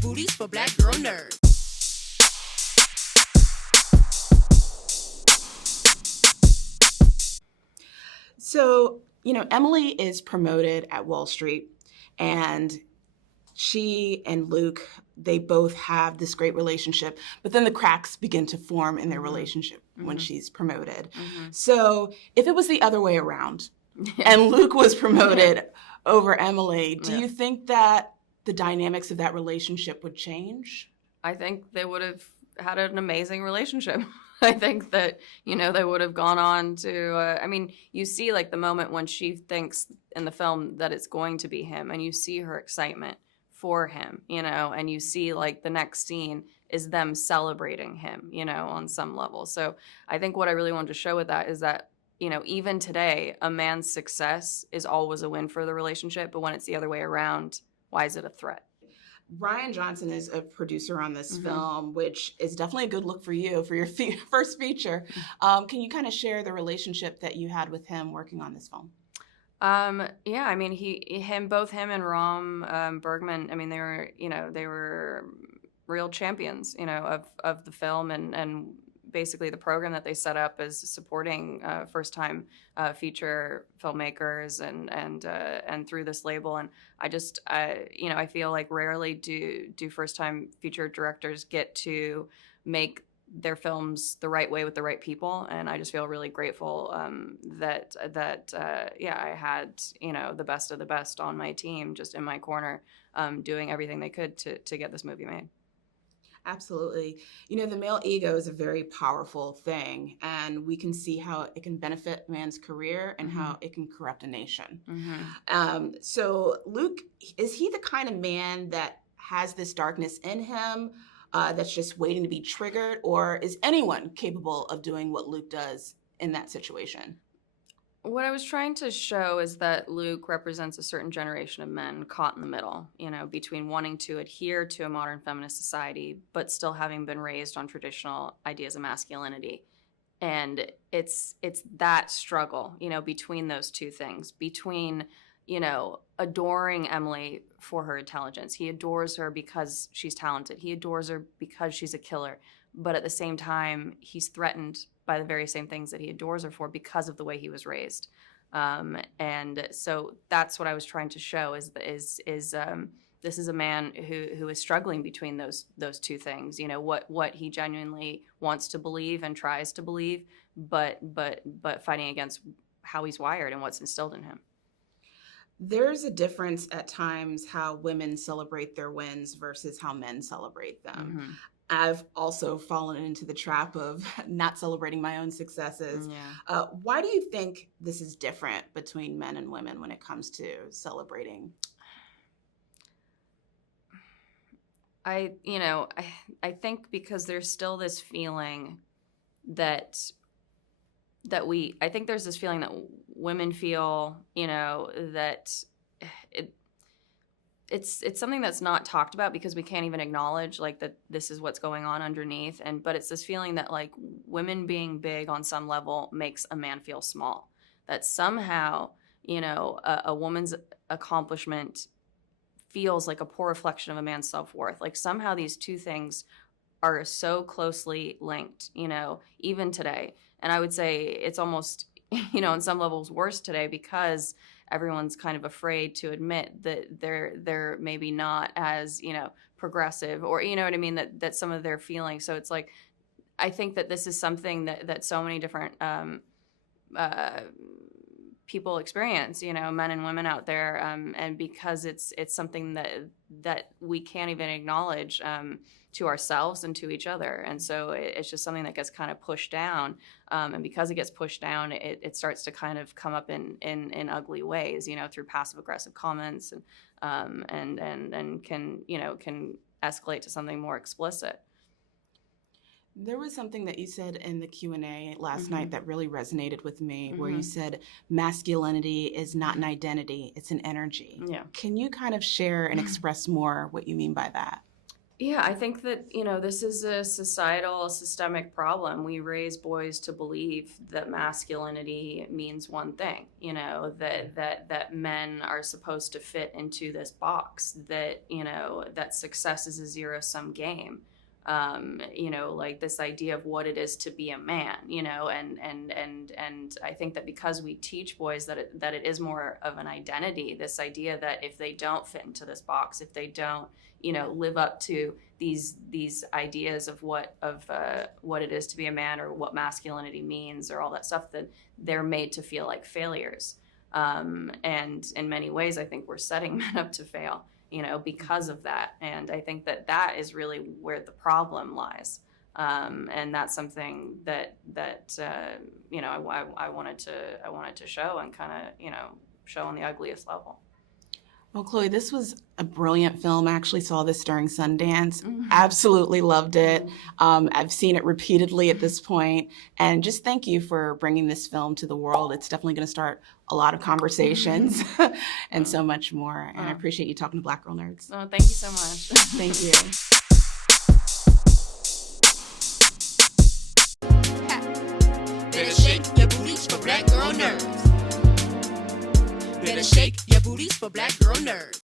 booties for black girl nerds. So, Emily is promoted at Wall Street, and she and Luke, they both have this great relationship, but then the cracks begin to form in their relationship when she's promoted. So if it was the other way around and Luke was promoted over Emily, do you think that the dynamics of that relationship would change? I think they would have had an amazing relationship. I think that, they would have gone on to, you see like the moment when she thinks in the film that it's going to be him, and you see her excitement for him, and you see like the next scene is them celebrating him, on some level. So I think what I really wanted to show with that is that, even today, a man's success is always a win for the relationship, but when it's the other way around, why is it a threat? Ryan Johnson is a producer on this film, which is definitely a good look for you for your first feature. Can you kind of share the relationship that you had with him working on this film? Both him and Rom Bergman, they were real champions, of the film, and basically the program that they set up is supporting first-time feature filmmakers and through this label. And I feel like rarely do first-time feature directors get to make their films the right way with the right people, and I just feel really grateful that I had the best of the best on my team, just in my corner, doing everything they could to get this movie made. Absolutely. The male ego is a very powerful thing, and we can see how it can benefit a man's career and how it can corrupt a nation. So Luke, is he the kind of man that has this darkness in him that's just waiting to be triggered, or is anyone capable of doing what Luke does in that situation? What I was trying to show is that Luke represents a certain generation of men caught in the middle, between wanting to adhere to a modern feminist society, but still having been raised on traditional ideas of masculinity. And it's that struggle, between those two things, between, adoring Emily for her intelligence. He adores her because she's talented. He adores her because she's a killer. But at the same time, he's threatened by the very same things that he adores her for because of the way he was raised. And so that's what I was trying to show is this is a man who is struggling between those two things. What he genuinely wants to believe and tries to believe, but fighting against how he's wired and what's instilled in him. There's a difference at times how women celebrate their wins versus how men celebrate them. I've also fallen into the trap of not celebrating my own successes. Why do you think this is different between men and women when it comes to celebrating? I think because there's still this feeling I think there's this feeling that women feel, that it's something that's not talked about because we can't even acknowledge like that this is what's going on underneath. But it's this feeling that like women being big on some level makes a man feel small, that somehow, a woman's accomplishment feels like a poor reflection of a man's self-worth. Like somehow these two things are so closely linked, even today. And I would say it's almost, on some levels worse today because everyone's kind of afraid to admit that they're maybe not as, progressive, or, you know what I mean, that some of their feelings. So it's like, I think that this is something that so many different people experience, men and women out there. And because it's something that we can't even acknowledge to ourselves and to each other. And so it's just something that gets kind of pushed down. And because it gets pushed down, it starts to kind of come up in ugly ways, through passive aggressive comments and can escalate to something more explicit. There was something that you said in the Q&A last night that really resonated with me, where you said masculinity is not an identity, it's an energy. Yeah. Can you kind of share and express more what you mean by that? Yeah, I think that, this is a societal, systemic problem. We raise boys to believe that masculinity means one thing, that men are supposed to fit into this box, that success is a zero-sum game. Like this idea of what it is to be a man, and I think that because we teach boys that it is more of an identity, this idea that if they don't fit into this box, if they don't, live up to these ideas of what it is to be a man or what masculinity means or all that stuff, that they're made to feel like failures. And in many ways, I think we're setting men up to fail, because of that. And I think that is really where the problem lies. And that's something that I wanted to show and kind of, show on the ugliest level. Well, Chloe, this was a brilliant film. I actually saw this during Sundance. Absolutely loved it. I've seen it repeatedly at this point. And just thank you for bringing this film to the world. It's definitely going to start a lot of conversations and so much more. And I appreciate you talking to Black Girl Nerds. Oh, thank you so much. Thank you. Better shake your booties for Black Girl Nerds. Better shake your booties for Black Girl Nerds.